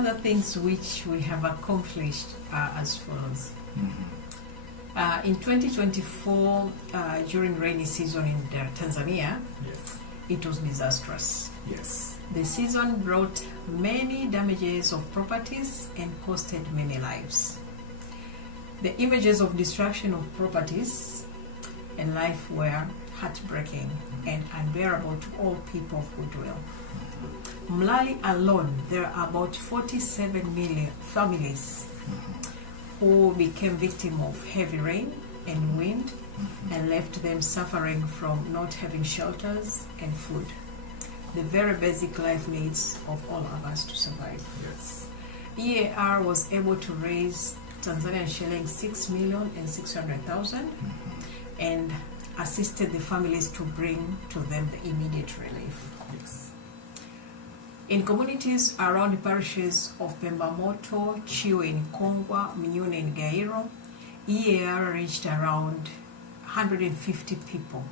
other things which we have accomplished are as follows. In 2024, during rainy season in Tanzania, Yes. it was disastrous. Yes. The season brought many damages of properties and costed many lives. The images of destruction of properties and life were heartbreaking and unbearable to all people of goodwill. Mlali alone, there are about 47 million families who became victims of heavy rain and wind and left them suffering from not having shelters and food, the very basic life needs of all of us to survive. Yes. EAR was able to raise Tanzanian shillings 6,600,000 and assisted the families to bring to them the immediate relief. Yes. In communities around the parishes of Pembamoto, Chio in Kongwa, Mnyune in Gairo, EAR reached around 150 people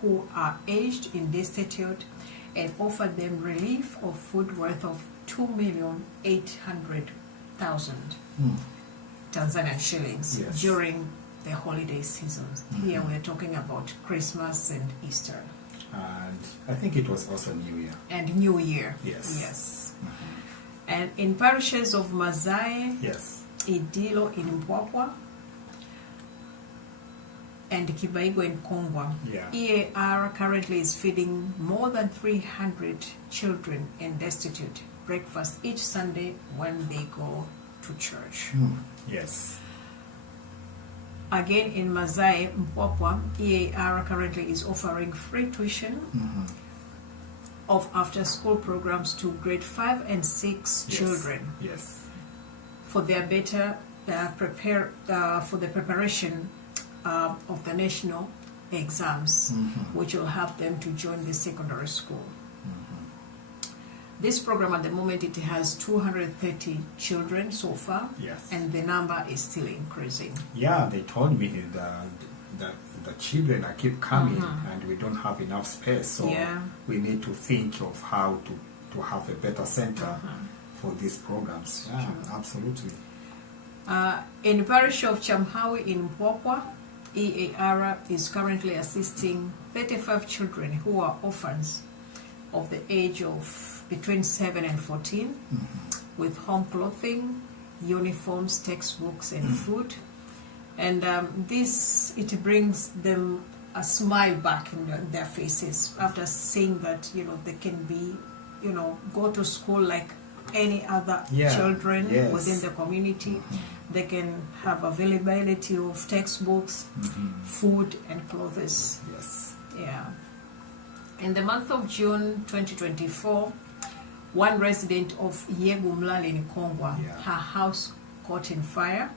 who are aged and destitute and offered them relief of food worth of 2,800,000 Tanzanian shillings Yes. during the holiday seasons. Here we're talking about Christmas and Easter. And I think it was also New Year. And New Year. Yes. Yes. And in parishes of Mazae, Yes. Idilo in Mpwapwa, and Kibaigo in Kongwa, Yeah. EAR currently is feeding more than 300 children and destitute breakfast each Sunday when they go to church. Yes. Again, in Mazae, Mpwapwa, EAR currently is offering free tuition of after-school programs to grade 5 and 6 Yes. children Yes. for their better for the preparation of the national exams, which will help them to join the secondary school. This program at the moment, it has 230 children so far, Yes. and the number is still increasing. Yeah, they told me that the children are keep coming and we don't have enough space, so Yeah. we need to think of how to have a better center for these programs. Yeah, absolutely. In the parish of Chamhawi in Mpwapwa, EAR is currently assisting 35 children who are orphans of the age of between 7 and 14 with home clothing, uniforms, textbooks, and food. And it brings them a smile back in their faces after seeing that, they can be, go to school like any other children Yes. within the community. They can have availability of textbooks, food, and clothes. Yes. Yeah. In the month of June 2024, one resident of Yegu Mlali in Kongwa, her house caught in fire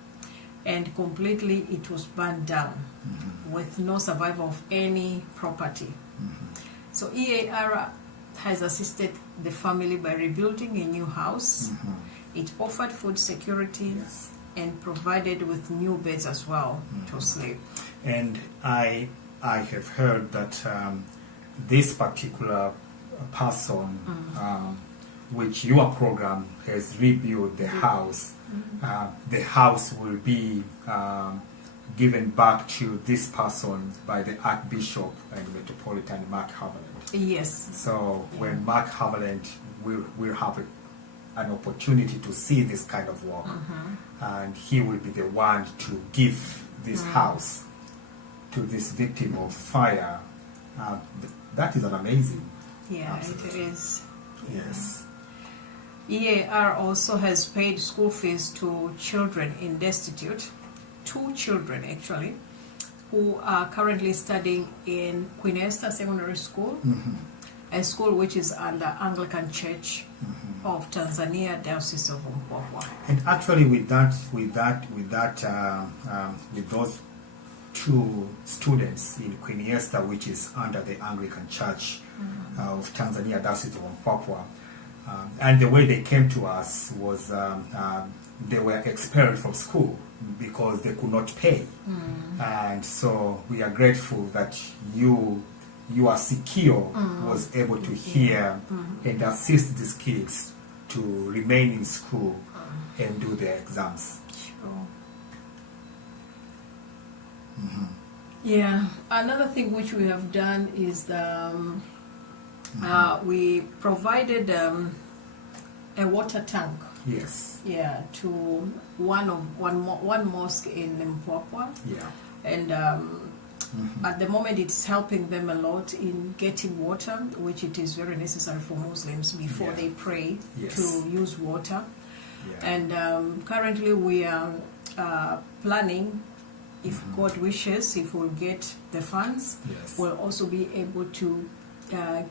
and completely it was burned down with no survival of any property. So EAR has assisted the family by rebuilding a new house. It offered food security and provided with new beds as well to sleep. And I have heard that this particular person, which your program has rebuilt the house, the house will be given back to this person by the Archbishop and Metropolitan Mark Haviland. Yes. So when Mark Haviland will have an opportunity to see this kind of work, and he will be the one to give this house to this victim of fire. That is an amazing. Yeah, Absolutely. it is. Yes. EAR also has paid school fees to children in destitute, 2 children actually, who are currently studying in Queen Esther Secondary School, a school which is under Anglican Church of Tanzania, Diocese of Mpwapwa. And actually, with those 2 students in Queen Esther, which is under the Anglican Church of Tanzania, Diocese of Mpwapwa, and the way they came to us was they were expelled from school because they could not pay. And so we are grateful that you are secure was able to hear and assist these kids to remain in school and do their exams. Sure. Yeah, another thing which we have done is we provided a water tank. Yes. Yeah, to one mosque in Mpwapwa. Yeah. And at the moment it's helping them a lot in getting water, which it is very necessary for Muslims before they pray to use water. Yeah. And currently we are planning, if God wishes, if we'll get the funds, we'll also be able to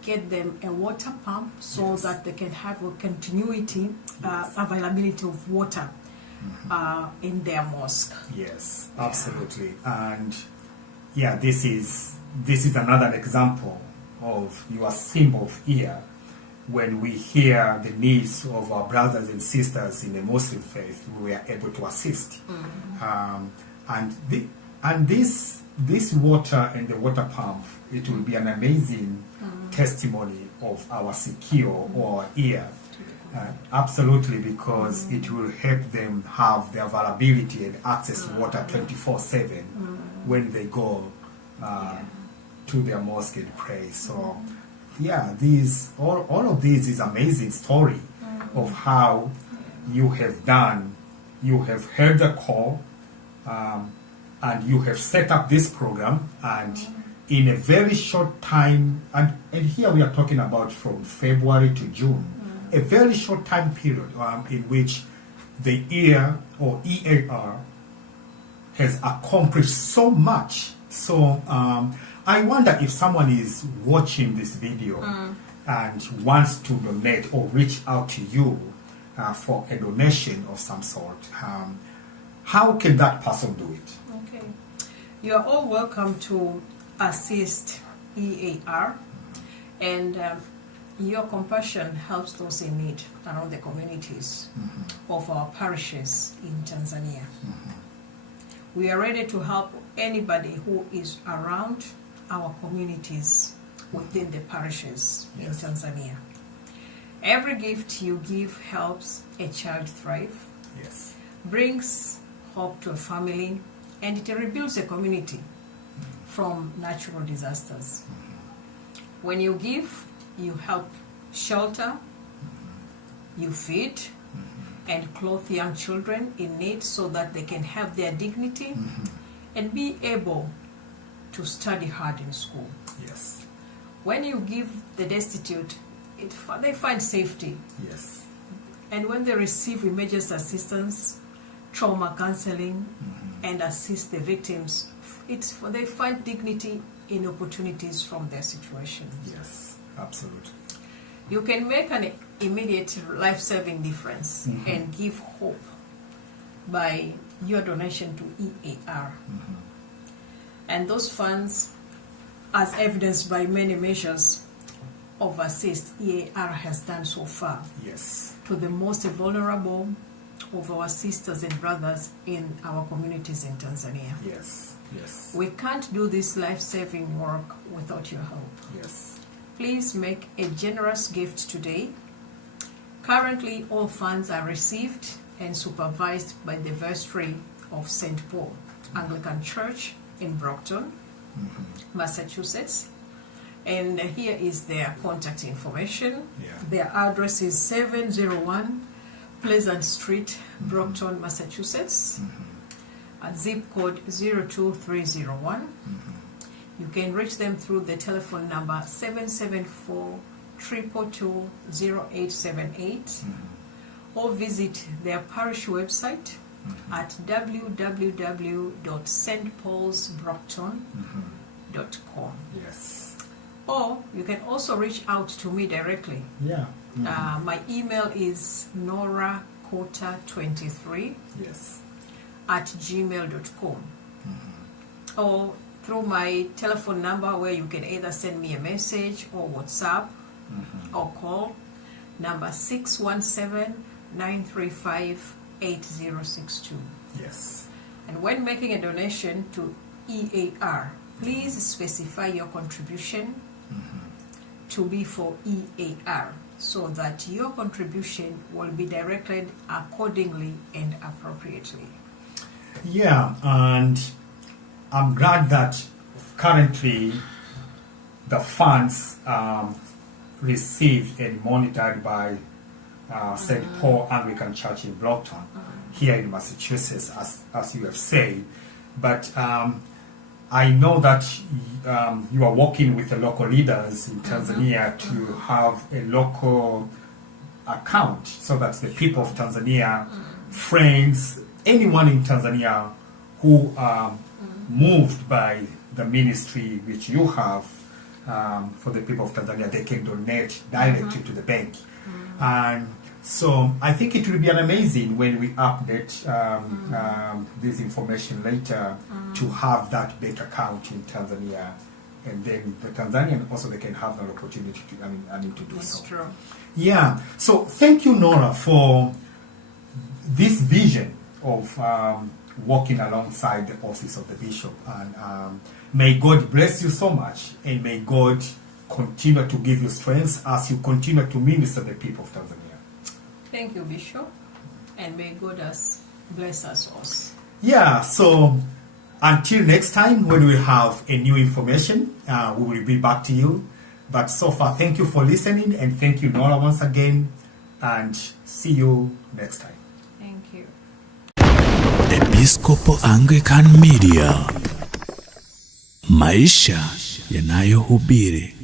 get them a water pump so that they can have a continuity, availability of water in their mosque. Yes, absolutely. And yeah, this is another example of your symbol here when we hear the needs of our brothers and sisters in the Muslim faith, we are able to assist. And this water and the water pump, it will be an amazing testimony of our secure or ear. Absolutely, because it will help them have the availability and access to water 24/7 when they go to their mosque and pray. So, yeah, all of this is amazing story of how you have done. You have heard the call, and you have set up this program, and in a very short time, and here we are talking about from February to June, a very short time period in which the EAR or EAR has accomplished so much. So I wonder if someone is watching this video and wants to donate or reach out to you for a donation of some sort. How can that person do it? Okay. You are all welcome to assist EAR, and your compassion helps those in need around the communities of our parishes in Tanzania. We are ready to help anybody who is around our communities within the parishes in Tanzania. Every gift you give helps a child thrive, brings hope to a family, and it rebuilds a community from natural disasters. When you give, you help shelter, you feed and clothe young children in need so that they can have their dignity and be able to study hard in school. When you give the destitute, they find safety. And when they receive immediate assistance, trauma counseling, and assist the victims, they find dignity in opportunities from their situation. Absolutely. You can make an immediate life-saving difference and give hope by your donation to EAR. And those funds, as evidenced by many measures of assist EAR has done so far to the most vulnerable of our sisters and brothers in our communities in Tanzania. We can't do this life-saving work without your help. Please make a generous gift today. Currently, all funds are received and supervised by the vestry of St. Paul Anglican Church in Brockton, Massachusetts. And here is their contact information. Their address is 701 Pleasant Street, Brockton, Massachusetts, zip code 02301. You can reach them through the telephone number 774-222-0878 or visit their parish website at www.stpaulsbrockton.com. Or you can also reach out to me directly. My email is norakota23 at gmail.com. Or through my telephone number, where you can either send me a message or WhatsApp or call number 617-935-8062. And when making a donation to EAR, please specify your contribution to be for EAR. so that your contribution will be directed accordingly and appropriately. Yeah, and I'm glad that currently the funds received and monitored by St. Paul Anglican Church in Brockton here in Massachusetts, as you have said. But I know that you are working with the local leaders in Tanzania to have a local account so that the people of Tanzania, friends, anyone in Tanzania who are moved by the ministry which you have for the people of Tanzania, they can donate directly to the bank. And so I think it will be amazing when we update this information later to have that bank account in Tanzania, and then the Tanzanian also they can have an opportunity to do That's so. true. Yeah. So thank you, Nora, for this vision of working alongside the office of the bishop, and may God bless you so much, and may God continue to give you strength as you continue to minister the people of Tanzania. Thank you, Bishop, and may God bless us all. Yeah, so until next time when we have a new information, we will be back to you. But so far, thank you for listening, and thank you, Nora, once again, and see you next time. Thank you. Episcopal Anglican Media, maisha yanayohubiri.